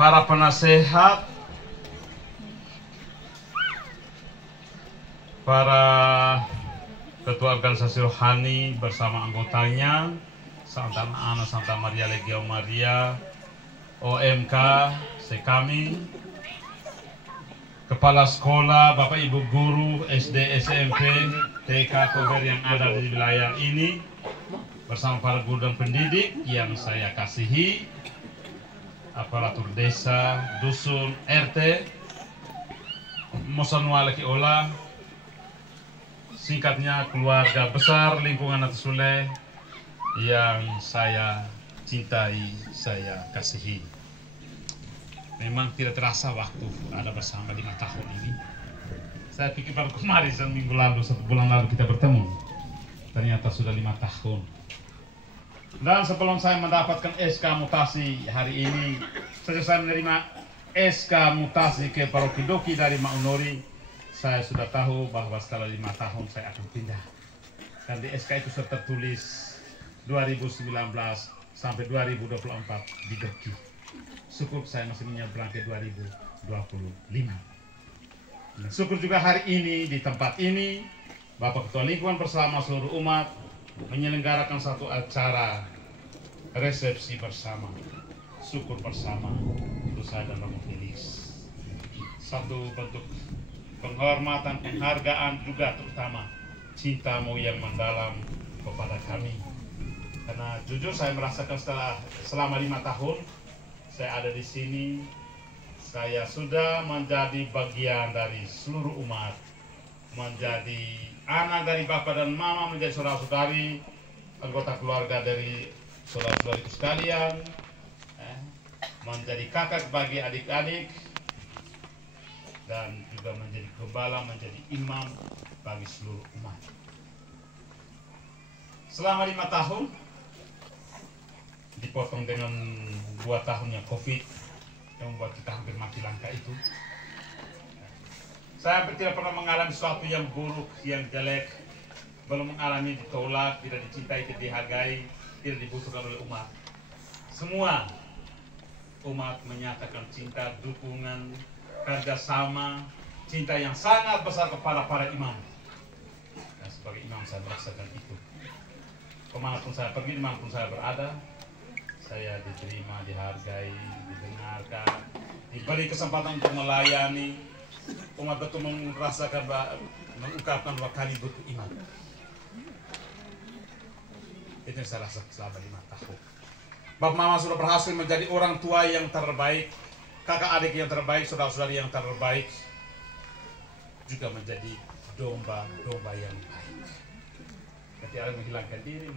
para penasehat, para ketua organisasi rohani bersama anggotanya, Santa Ana, Santa Maria Legio Maria, OMK, sekami, kepala sekolah, Bapak Ibu guru SD, SMP, TK, Kober yang ada di wilayah ini, bersama para guru dan pendidik yang saya kasihi, aparatur desa, dusun, RT, Mosanwa Laki Ola, singkatnya keluarga besar lingkungan Atas Sule yang saya cintai, saya kasihi. Memang tidak terasa waktu ada bersama 5 tahun ini. Saya pikir baru kemarin, seminggu lalu, 1 bulan lalu kita bertemu. Ternyata sudah 5 tahun. Dan sebelum saya mendapatkan SK mutasi hari ini, sejak saya menerima SK mutasi ke Paroki Doki dari Maunori, saya sudah tahu bahwa setelah 5 tahun saya akan pindah. Dan di SK itu sudah tertulis 2019 sampai 2024 di Doki. Syukur saya masih menyeberang ke 2025. Dan syukur juga hari ini di tempat ini Bapak Ketua Lingkungan bersama seluruh umat menyelenggarakan satu acara resepsi bersama, syukur bersama untuk saya dan Romo Felix. Satu bentuk penghormatan, penghargaan juga terutama cintamu yang mendalam kepada kami. Karena jujur saya merasakan selama 5 tahun saya ada di sini, saya sudah menjadi bagian dari seluruh umat, menjadi anak dari bapak dan mama, menjadi saudara-saudari, anggota keluarga dari saudara-saudariku sekalian, menjadi kakak bagi adik-adik, dan juga menjadi gembala, menjadi imam bagi seluruh umat. Selama 5 tahun, dipotong dengan 2 tahunnya COVID yang membuat kita hampir mati langka itu. Saya hampir tidak pernah mengalami sesuatu yang buruk, yang jelek, belum mengalami ditolak, tidak dicintai, tidak dihargai, tidak dibutuhkan oleh umat. Semua umat menyatakan cinta, dukungan, kerjasama, cinta yang sangat besar kepada para imam. Dan sebagai imam saya merasakan itu. Kemanapun saya pergi, dimanapun saya berada, saya diterima, dihargai, didengarkan, diberi kesempatan untuk melayani. Umat betul merasakan, mengungkapkan bahwa kami butuh iman. Itu yang saya rasa selama 5 tahun. Bapak Mama sudah berhasil menjadi orang tua yang terbaik, kakak adik yang terbaik, saudara-saudari yang terbaik, juga menjadi domba-domba yang baik. Ketika menghilangkan diri,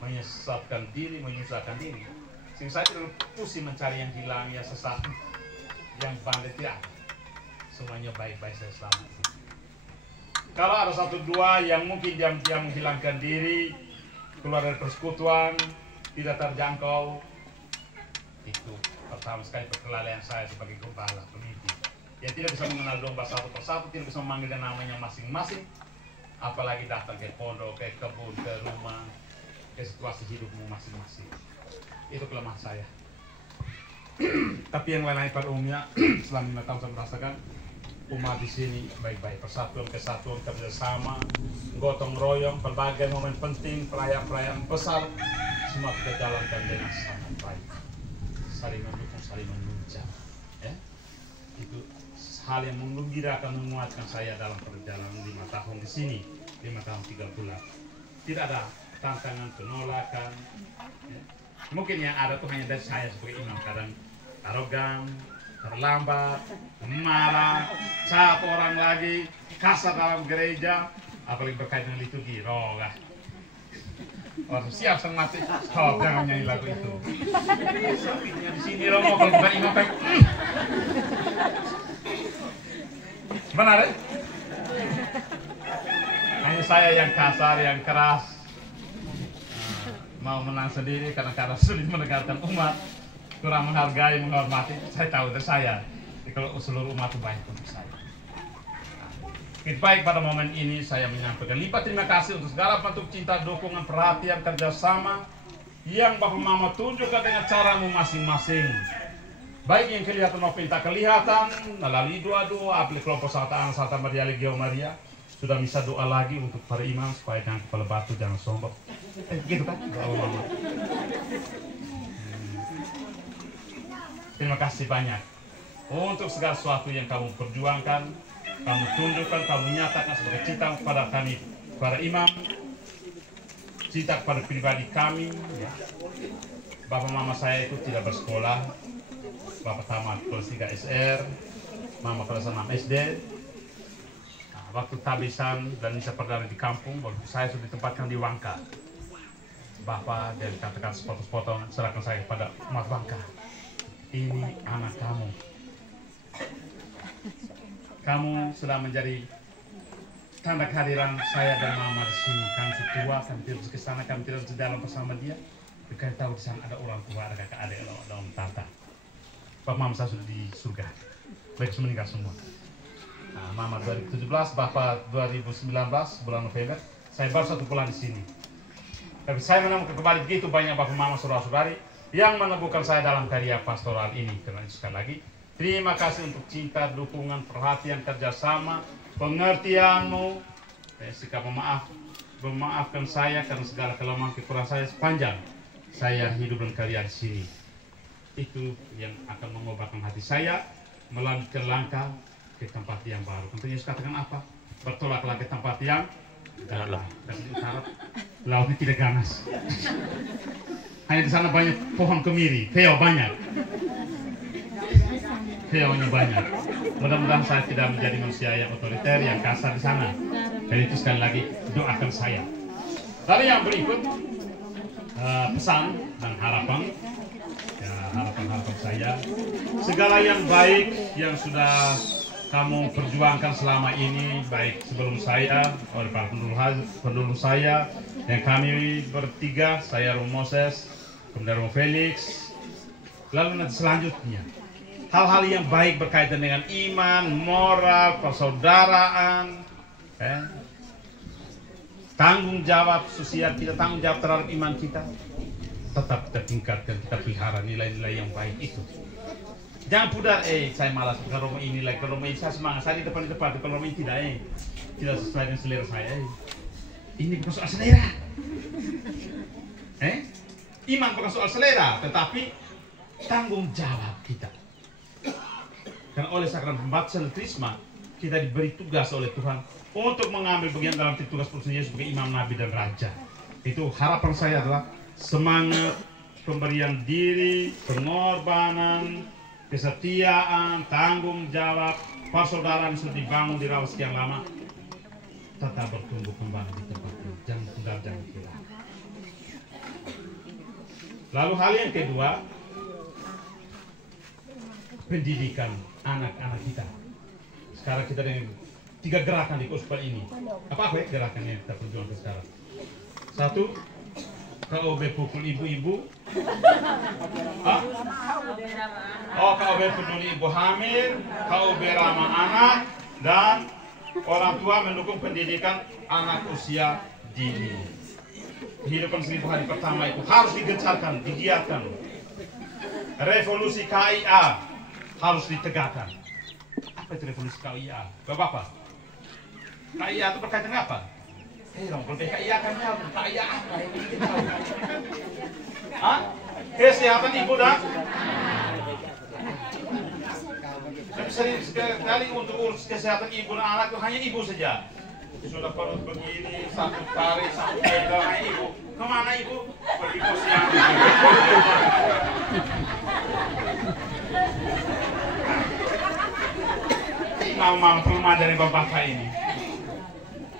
menyesatkan diri, menyusahkan diri. Sehingga saya tidak pusing mencari yang hilang, yang sesat, yang bandit, tidak. Semuanya baik-baik saya selama ini. Kalau ada 1-2 yang mungkin diam-diam menghilangkan diri, keluar dari persekutuan, tidak terjangkau, itu pertama sekali kelalaian saya sebagai gembala, pemimpin. Yang tidak bisa mengenal domba satu persatu, tidak bisa memanggil namanya masing-masing, apalagi datang ke pondok, ke kebun, ke rumah, ke situasi hidupmu masing-masing. Itu kelemahan saya. Tapi yang lain-lain pada umumnya, selama 5 tahun saya merasakan umat di sini baik-baik, persatuan, kesatuan, kerjasama, gotong royong, berbagai momen penting, perayaan-perayaan besar, semua kita jalankan dengan sangat baik, saling mendukung, saling menunjang. Ya? Itu hal yang menggembirakan, menguatkan saya dalam perjalanan 5 tahun di sini, 5 tahun 3 bulan. Tidak ada tantangan, penolakan. Ya? Mungkin yang ada tuh hanya dari saya sebagai imam, kadang arogan, terlambat, marah, cap orang lagi, kasar dalam gereja, apalagi berkaitan dengan liturgi, roh lah. Orang siap sang mati, stop, jangan nyanyi lagu itu. Sakitnya di sini romo, kalau bukan imam, benar ya? Hanya saya yang kasar, yang keras, mau menang sendiri karena sulit mendengarkan umat. Kurang menghargai, menghormati, saya tahu dari saya. Jadi kalau seluruh umat itu baik untuk saya. Baik, pada momen ini saya menyampaikan lipat terima kasih untuk segala bentuk cinta, dukungan, perhatian, kerjasama yang Bapak Mama tunjukkan dengan caramu masing-masing. Baik yang kelihatan maupun tak kelihatan, melalui doa-doa, apalagi kelompok Salta Maria Legio Maria, sudah bisa doa lagi untuk para imam supaya jangan kepala batu, jangan sombong. Gitu kan? Mama. Terima kasih banyak untuk segala sesuatu yang kamu perjuangkan, kamu tunjukkan, kamu nyatakan sebagai cinta kepada kami, para imam, cinta kepada pribadi kami. Ya. Bapak mama saya itu tidak bersekolah, bapak tamat kelas 3 SR, mama kelas 6 SD. Nah, waktu tabisan dan misa perdana di kampung, waktu saya sudah ditempatkan di Wangka. Bapak dan katakan sepotong-sepotong, serahkan saya kepada umat Wangka. Ini anak kamu. Kamu sudah menjadi tanda kehadiran saya dan mama di sini. Kami sudah tua, kami tidak ke sana, kami tidak di dalam bersama dia. Kami tahu di sana ada orang tua, ada kakak adik, ada om tante. Bapak mama saya sudah di surga. Baik, sudah meninggal semua. Nah, mama 2017, bapak 2019 bulan November. Saya baru 1 bulan di sini. Tapi saya menemukan kembali begitu banyak bapak mama saudara-saudari yang meneguhkan saya dalam karya pastoral ini. Karena itu sekali lagi, terima kasih untuk cinta, dukungan, perhatian, kerjasama, pengertianmu, sikap memaafkan saya karena segala kelemahan kekurangan saya sepanjang saya hidup dan karya di sini. Itu yang akan mengobarkan hati saya melanjutkan langkah ke tempat yang baru. Tentunya Yesus katakan apa? Bertolaklah ke tempat yang dalam. Dan di utara lautnya tidak ganas. Hanya di sana banyak pohon kemiri, peo banyak. Peonya banyak. Mudah-mudahan saya tidak menjadi manusia yang otoriter, yang kasar di sana. Dan itu sekali lagi doakan saya. Lalu yang berikut pesan dan harapan. Ya, harapan saya. Segala yang baik yang sudah kamu perjuangkan selama ini, baik sebelum saya, oleh para pendahulu saya, yang kami bertiga, saya Romo Moses, kemudian Romo Felix, lalu nanti selanjutnya hal-hal yang baik berkaitan dengan iman, moral, persaudaraan, tanggung jawab sosial kita, tanggung jawab terhadap iman kita, tetap kita tingkatkan, kita pelihara nilai-nilai yang baik itu. Jangan pudar, saya malas ke Romo ini lagi, ke Romo ini saya semangat, saya di depan, ke Romo ini tidak, tidak sesuai dengan selera saya. Ini bukan soal selera. Iman bukan soal selera, tetapi tanggung jawab kita. Karena oleh sakramen pembaptisan dan krisma, kita diberi tugas oleh Tuhan untuk mengambil bagian dalam tugas perusahaan Yesus sebagai imam, nabi, dan raja. Itu harapan saya adalah semangat pemberian diri, pengorbanan, kesetiaan, tanggung jawab, persaudaraan sudah dibangun dirawat sekian lama, tetap bertumbuh kembang di tempat ini. Jangan tinggal, jangan hilang. Lalu hal yang kedua, pendidikan anak-anak kita. Sekarang kita dengan 3 gerakan di Kuspa ini. Apa gerakannya kita perjuangkan sekarang? 1, KOB pukul ibu-ibu. KOB peduli ibu hamil, KOB ramah anak, dan orang tua mendukung pendidikan anak usia dini. Kehidupan 1000 hari pertama itu harus digencarkan, digiatkan. Revolusi KIA harus ditegakkan. Apa itu revolusi KIA? Bapak-bapak, KIA itu berkaitan apa? Kalau KIA kan KIA apa ini? Kesehatan ibu dan tapi sering sekali untuk urus kesehatan ibu dan anak itu hanya ibu saja. Sudah perut begini, satu tarik, satu pegang, hanya ibu. Kemana ibu? Pergi posyandu. Mama rumah dari bapak ini.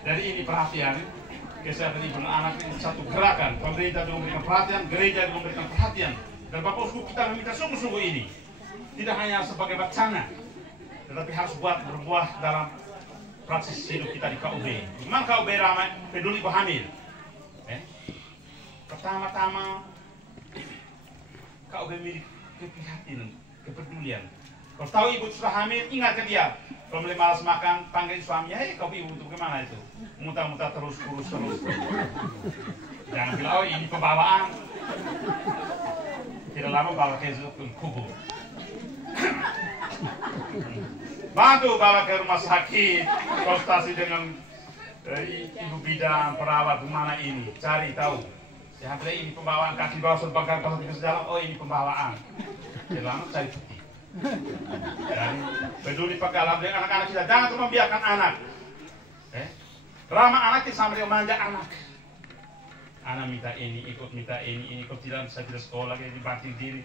Jadi ini perhatian kesehatan ibu dan anak ini satu gerakan. Pemerintah juga memberikan perhatian, gereja juga memberikan perhatian. Dan Bapak Uskup kita meminta sungguh-sungguh ini tidak hanya sebagai wacana, tetapi harus berbuah dalam praksis hidup kita di KUB. Memang KUB ramai peduli ibu hamil. Pertama-tama KUB milik keprihatinan, kepedulian. Kalau tahu ibu sudah hamil, ingatkan dia. Kalau mulai malas makan, panggil suaminya, kau ibu itu bagaimana itu? Muntah-muntah terus, kurus terus. Jangan bilang, oh ini pembawaan. Tidak lama bawa ke kubur. bantu bawa ke rumah sakit, konsultasi dengan ibu bidan, perawat mana ini, cari tahu. Ya, ini pembawaan kaki bawah sebangkang kalau tidak sejalan, oh ini pembawaan. Jalan cari putih. Dan peduli pekalam dengan anak-anak kita, jangan cuma membiarkan anak. Ramah anak itu sama dengan manja anak. Anak minta ini, ikut minta ini ikut tidak bisa tidak sekolah, dia dibanting diri.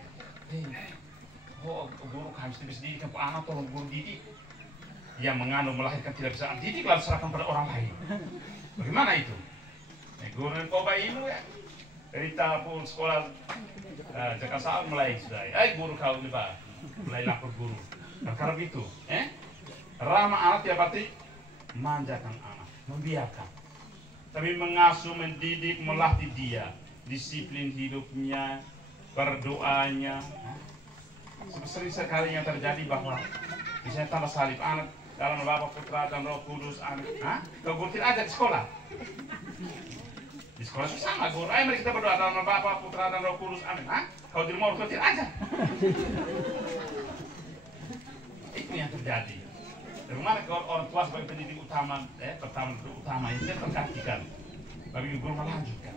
Oh, guru harus dididik kan anak tolong guru didik. Yang mengandung melahirkan tidak bisa didik lalu serahkan pada orang lain. Bagaimana itu? Guru dan koba ini ya. Cerita pun sekolah Jakarta Saat mulai sudah. Guru kau ini pak, mulai lapor guru. Karena begitu, ramah anak tidak berarti manjakan anak, membiarkan. Tapi mengasuh, mendidik, melatih dia, disiplin hidupnya, berdoanya. Sering sekali yang terjadi bahwa misalnya tambah salib anak dalam Bapa, Putra dan Roh Kudus anak. Kau guru tidak ada di sekolah. Di sekolah sama guru. Ayo mari kita berdoa dalam Bapa, Putra dan Roh Kudus amin. Kau di rumah kau tidak aja. Itu yang terjadi. Bagaimana kalau orang tua sebagai pendidik utama, utama itu perhatikan. Bagi guru melanjutkan.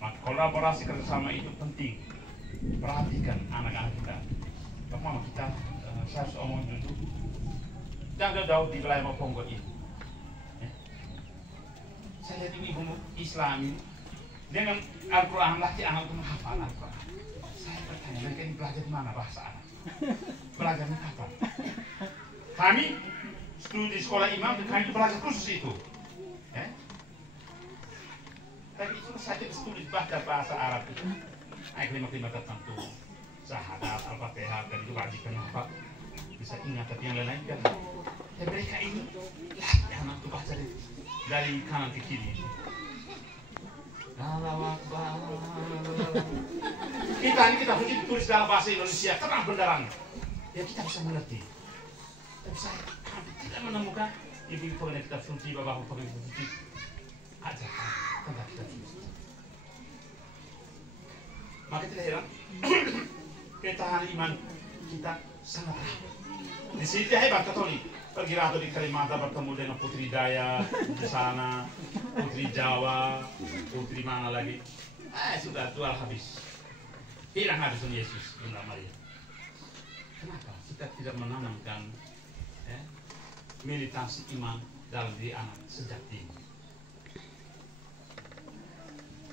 Maka kolaborasi kerjasama itu penting. Perhatikan anak-anak kita. Bagaimana kita saya harus omong dulu. Jangan jauh di wilayah Maponggo ini. Saya lihat ibu Islam ini dengan Al-Quran lah anak itu menghafal Al-Quran. Saya bertanya mereka ini belajar di mana bahasa anak? Belajar menghafal. Kami studi sekolah imam dan kami belajar khusus itu. Tapi itu saja studi baca bahasa Arab itu. Kelima tertentu. Syahadat, Al-Fatihah, dan itu wajib kenapa? Bisa ingat, tapi yang lain-lain kan. Dan mereka ini latih anak itu baca dari kanan ke kiri. Allahu Akbar. Kita mungkin tulis dalam bahasa Indonesia, terang benderang. Ya kita bisa mengerti. Tapi saya tidak menemukan ibu-ibu pengen kitab suci, bapak-bapak pengen kitab suci. Ajarkan tentang kitab suci. Maka tidak heran, ketahanan iman kita sangat rapuh. Di sini hebat Katolik. Pergi ratu di Kalimantan bertemu dengan Putri Daya di sana, Putri Jawa, Putri mana lagi? Sudah jual habis. Hilang habis Yesus Bunda Maria. Kenapa kita tidak menanamkan militansi iman dalam diri anak sejak dini?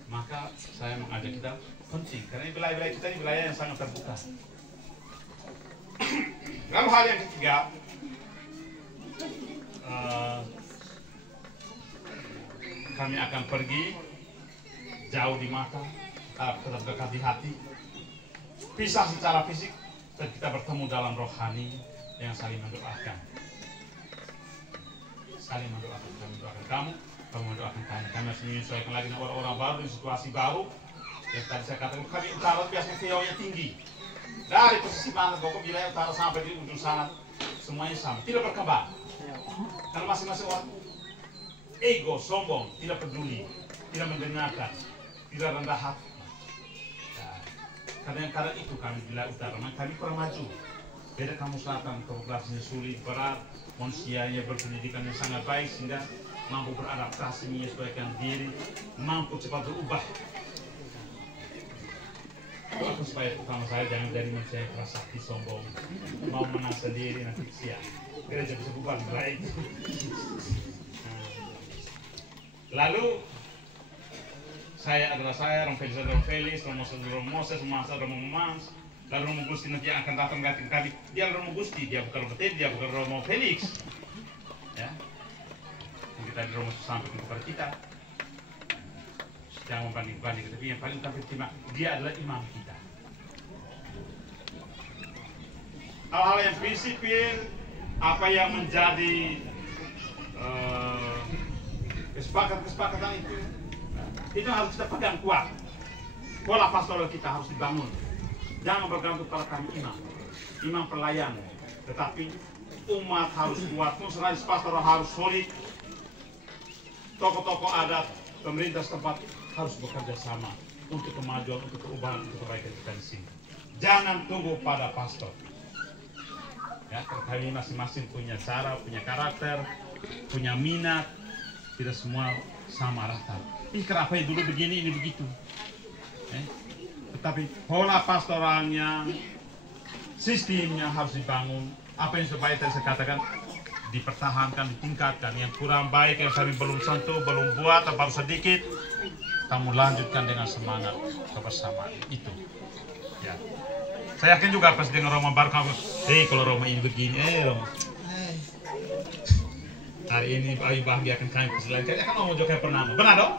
Maka saya mengajak kita penting karena wilayah-wilayah kita ini wilayah yang sangat terbuka. Lalu hal yang ketiga, kami akan pergi jauh di mata, tetap dekat di hati, pisah secara fisik, dan kita bertemu dalam rohani yang saling mendoakan. Saling mendoakan, kami mendoakan kamu, kamu mendoakan kami. Kami harus menyesuaikan lagi dengan orang-orang baru, di situasi baru. Yang tadi saya katakan, kami utara biasanya VO-nya tinggi. Dari posisi mana, pokok wilayah utara sampai di ujung sana, semuanya sama, tidak berkembang. Karena masing-masing orang ego, sombong, tidak peduli, tidak mendengarkan, tidak rendah hati. Kadang-kadang itu kami di wilayah utara, kami kurang maju. Beda kamu selatan, populasinya sulit, berat, manusianya berpendidikan yang sangat baik sehingga mampu beradaptasi, menyesuaikan diri, mampu cepat berubah. Doakan supaya utama saya jangan jadi manusia yang keras hati, sombong, mau menang sendiri nanti siap. Gereja bisa bubar baik. Lalu saya adalah saya, Romo Felix, Romo Moses, Masa, Romo Mans, lalu Romo Gusti nanti yang akan datang ganti kali. Dia Romo Gusti, dia bukan Romo Ted, dia bukan Romo Felix. Ya, yang kita di Romo sampai kepada kita. Jangan membanding-banding, tapi yang paling utama dia adalah imam kita. Hal-hal yang prinsipil, apa yang menjadi kesepakatan itu harus kita pegang kuat. Pola pastoral kita harus dibangun. Jangan bergantung pada kami imam pelayan, tetapi umat harus kuat, fungsionalis pastoral harus solid, tokoh-tokoh adat, pemerintah setempat harus bekerja sama untuk kemajuan, untuk perubahan, untuk kebaikan kita di sini. Jangan tunggu pada pastor. Ya, kami masing-masing punya cara, punya karakter, punya minat, tidak semua sama rata. Kenapa ya dulu begini, ini begitu. Tetapi pola pastoralnya, sistemnya harus dibangun. Apa yang sebaik tadi saya katakan, dipertahankan, ditingkatkan. Yang kurang baik, yang kami belum sentuh, belum buat, atau baru sedikit, kamu lanjutkan dengan semangat kebersamaan itu. Ya. Saya yakin juga pas dengan Roma baru kamu, kalau Roma ini begini, Roma. Hari ini bahagiakan kami keselain. Kan mau juga kayak pernah, benar dong?